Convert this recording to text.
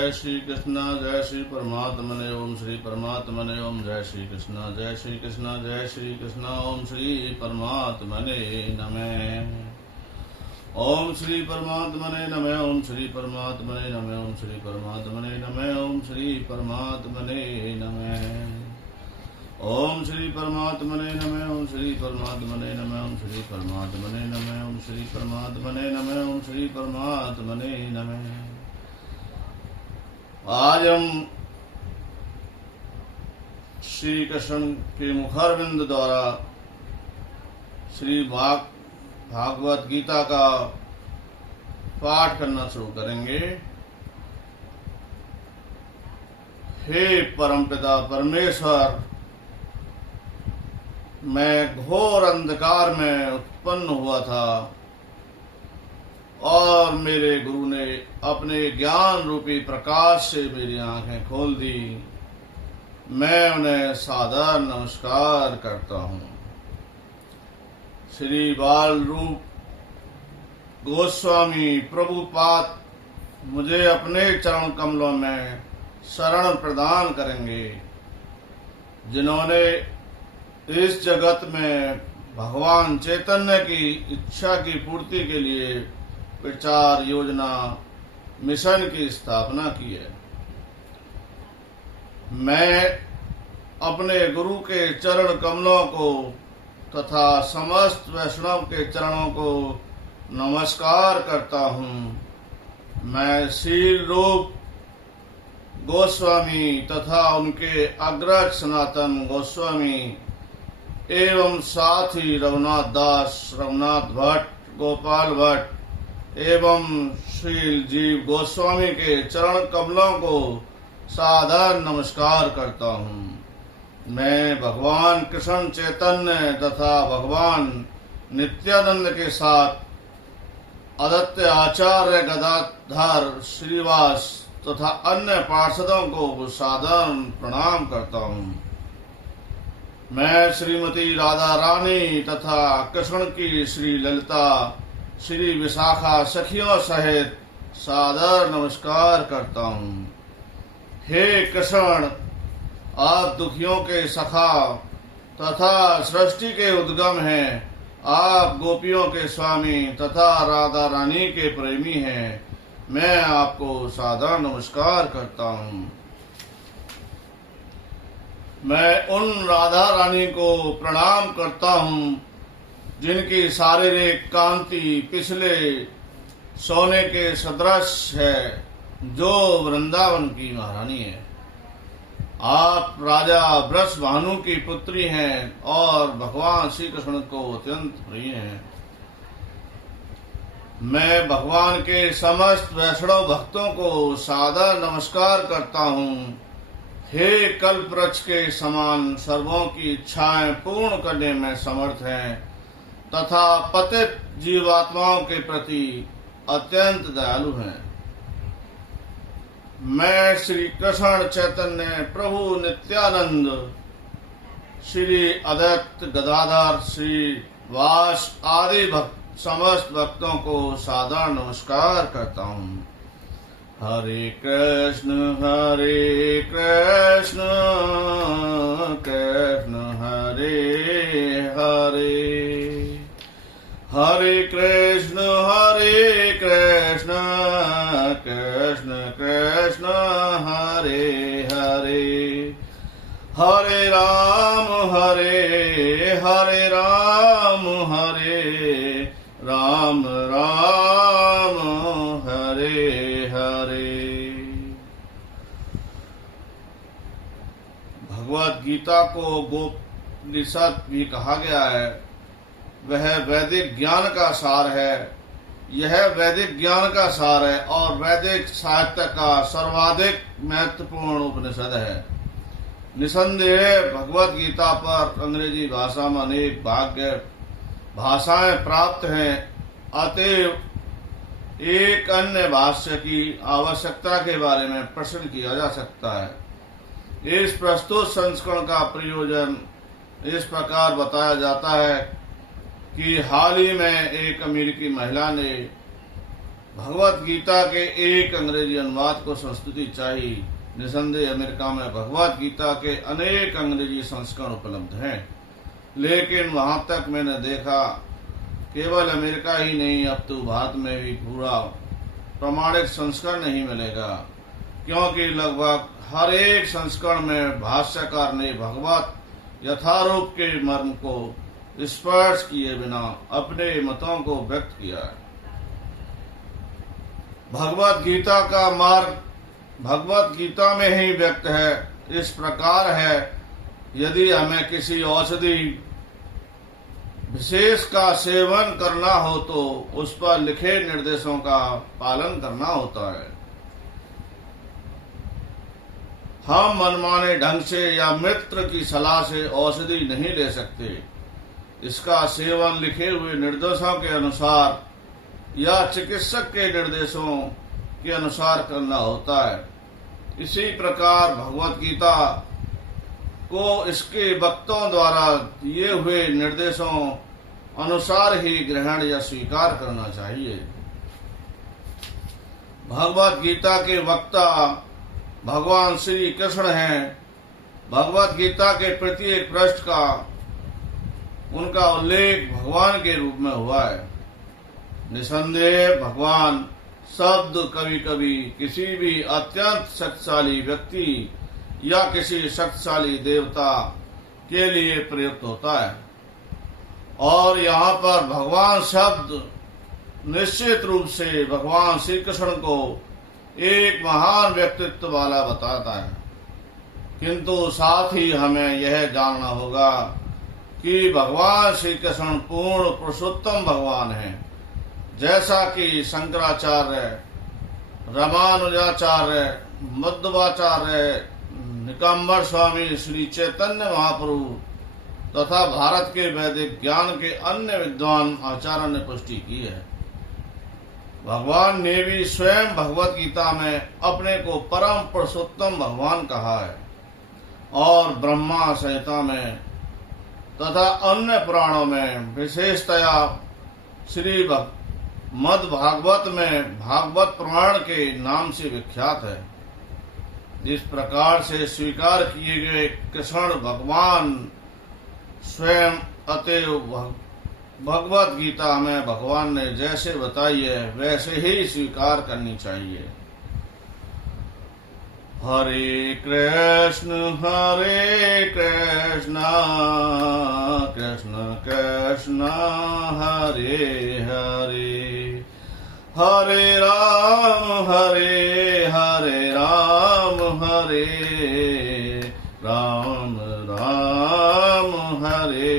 जय श्री कृष्ण जय श्री परमात्मने ओम श्री परमात्मने ओम जय श्री कृष्ण जय श्री कृष्ण जय श्री कृष्ण ओम श्री परमात्मने नमः। ओम श्री परमात्मने नमः ओम श्री परमात्मने नमः ओम श्री परमात्मने नमः ओम श्री परमात्मने नमः। ओम श्री परमात्मने नमः ओम श्री परमात्मने नमः ओम श्री परमात्मने नमः ओम श्री परमात्मने नमः ओम श्री परमात्मने नमः। आज हम श्री कृष्ण के मुखारविंद द्वारा श्री भागवत गीता का पाठ करना शुरू करेंगे। हे परमपिता परमेश्वर, मैं घोर अंधकार में उत्पन्न हुआ था और मेरे गुरु ने अपने ज्ञान रूपी प्रकाश से मेरी आंखें खोल दी। मैं उन्हें सादर नमस्कार करता हूँ। श्री बाल रूप गोस्वामी प्रभुपाद मुझे अपने चरण कमलों में शरण प्रदान करेंगे, जिन्होंने इस जगत में भगवान चैतन्य की इच्छा की पूर्ति के लिए विचार योजना मिशन की स्थापना की है। मैं अपने गुरु के चरण कमलों को तथा समस्त वैष्णव के चरणों को नमस्कार करता हूँ। मैं शील रूप गोस्वामी तथा उनके अग्रज सनातन गोस्वामी एवं साथ ही रघुनाथ दास, रघुनाथ भट्ट, गोपाल भट्ट एवं शील जीव गोस्वामी के चरण कमलों को सादर नमस्कार करता हूँ। मैं भगवान कृष्ण चैतन्य तथा भगवान नित्यानंद के साथ आदित्य आचार्य गदाधर श्रीवास तथा अन्य पार्षदों को सादर प्रणाम करता हूँ। मैं श्रीमती राधा रानी तथा कृष्ण की श्री ललिता, श्री विशाखा सखियों सहित सादर नमस्कार करता हूँ। हे कृष्ण, आप दुखियों के सखा तथा सृष्टि के उद्गम हैं। आप गोपियों के स्वामी तथा राधा रानी के प्रेमी हैं। मैं आपको सादर नमस्कार करता हूँ। मैं उन राधा रानी को प्रणाम करता हूँ जिनकी शारीरिक कांति पिछले सोने के सदृश है, जो वृंदावन की महारानी है। आप राजा वृषभानु की पुत्री हैं और भगवान श्री कृष्ण को अत्यंत प्रिय हैं। मैं भगवान के समस्त वैष्णव भक्तों को सादर नमस्कार करता हूँ। हे कल्प वृक्ष के समान सर्वों की इच्छाएं पूर्ण करने में समर्थ हैं तथा पतित जीवात्माओं के प्रति अत्यंत दयालु हैं। मैं श्री कृष्ण चैतन्य प्रभु नित्यानंद, श्री अद्वैत गदाधर, श्री वास आदि समस्त भक्तों को सादर नमस्कार करता हूँ। हरे कृष्ण कृष्ण हरे हरे, हरे कृष्ण कृष्ण कृष्ण हरे हरे, हरे राम हरे राम राम हरे हरे। भगवत गीता को गोपनिषद भी कहा गया है। वह वैदिक ज्ञान का सार है। यह वैदिक ज्ञान का सार है और वैदिक साहित्य का सर्वाधिक महत्वपूर्ण उपनिषद है। निसंदेह भगवत गीता पर अंग्रेजी भाषा में अनेक भाग्य भाषाएं प्राप्त हैं। अतएव एक अन्य भाष्य की आवश्यकता के बारे में प्रश्न किया जा सकता है। इस प्रस्तुत संस्करण का प्रयोजन इस प्रकार बताया जाता है कि हाल ही में एक अमेरिकी महिला ने भगवत गीता के एक अंग्रेजी अनुवाद को संस्कृति चाहिए। निसंदेह अमेरिका में भगवत गीता के अनेक अंग्रेजी संस्करण उपलब्ध हैं, लेकिन वहां तक मैंने देखा केवल अमेरिका ही नहीं, अब तो भारत में भी पूरा प्रमाणित संस्करण नहीं मिलेगा, क्योंकि लगभग हर एक संस्करण में भाष्यकार ने भगवत यथारूप के मर्म को स्पर्श किए बिना अपने मतों को व्यक्त किया है। भगवत गीता का मार्ग भगवत गीता में ही व्यक्त है। इस प्रकार है, यदि हमें किसी औषधि विशेष का सेवन करना हो तो उस पर लिखे निर्देशों का पालन करना होता है। हम मनमाने ढंग से या मित्र की सलाह से औषधि नहीं ले सकते। इसका सेवन लिखे हुए निर्देशों के अनुसार या चिकित्सक के निर्देशों के अनुसार करना होता है। इसी प्रकार भगवत गीता को इसके वक्तों द्वारा दिए हुए निर्देशों अनुसार ही ग्रहण या स्वीकार करना चाहिए। भगवत गीता के वक्ता भगवान श्री कृष्ण हैं। भगवत गीता के प्रत्येक पृष्ठ का उनका उल्लेख भगवान के रूप में हुआ है। निसंदेह भगवान शब्द कभी कभी किसी भी अत्यंत शक्तिशाली व्यक्ति या किसी शक्तिशाली देवता के लिए प्रयुक्त होता है, और यहाँ पर भगवान शब्द निश्चित रूप से भगवान श्री कृष्ण को एक महान व्यक्तित्व वाला बताता है। किंतु साथ ही हमें यह जानना होगा कि भगवान श्री कृष्ण पूर्ण पुरुषोत्तम भगवान हैं। जैसा कि शंकराचार्य, रामानुजाचार्य, मध्वाचार्य, निकम्बर स्वामी, श्री चैतन्य महाप्रभु तथा भारत के वैदिक ज्ञान के अन्य विद्वान आचार्यों ने पुष्टि की है। भगवान ने भी स्वयं भगवत गीता में अपने को परम पुरुषोत्तम भगवान कहा है, और ब्रह्मा संहिता में तथा अन्य पुराणों में विशेषतया श्री मद भागवत में भागवत पुराण के नाम से विख्यात है। जिस प्रकार से स्वीकार किए गए कृष्ण भगवान स्वयं, अतएव भगवत गीता में भगवान ने जैसे बताई है वैसे ही स्वीकार करनी चाहिए। हरे कृष्ण कृष्ण कृष्ण हरे हरे, हरे राम हरे राम, हरे राम हरे